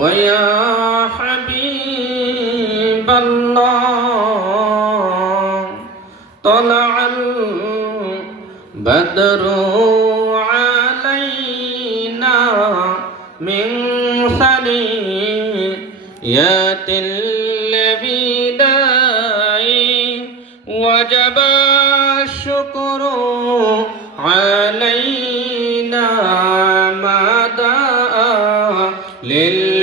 ويا حبيب الله طلع البدر علينا من ثنيات البداء وجب الشكر علينا ما دعا لله.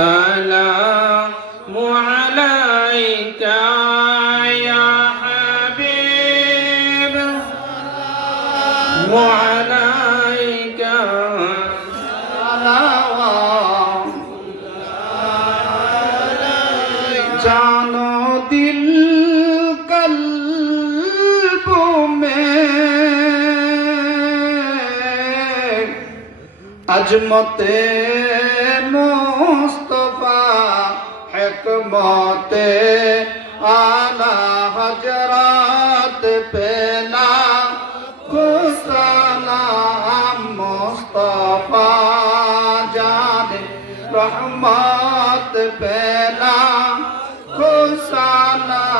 السلام عليك يا حبيب وعليك صلوات جانو دل قلب আজমতে মোস্তফা হেকমতে আলা হজরাত পেনা খুসালাম মোস্তফা জানে রহমত পেনা খুসালাম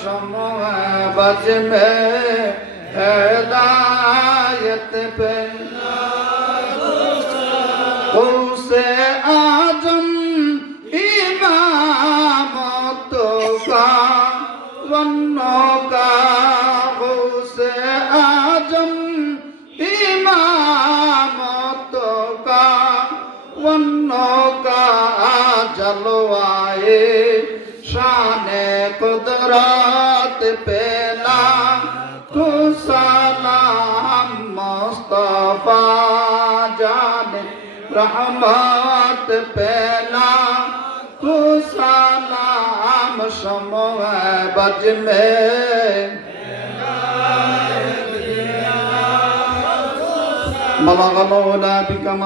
সমূহ বজমে হেদায়ত পেনা वन्नों का उसे आजम इमामत का वन्नों का जलवाए शान कुदरत पेला तू सलाम मुस्तफा जाने रहमत पेला तू নাম সময় বজমে بلغ مولا بكمال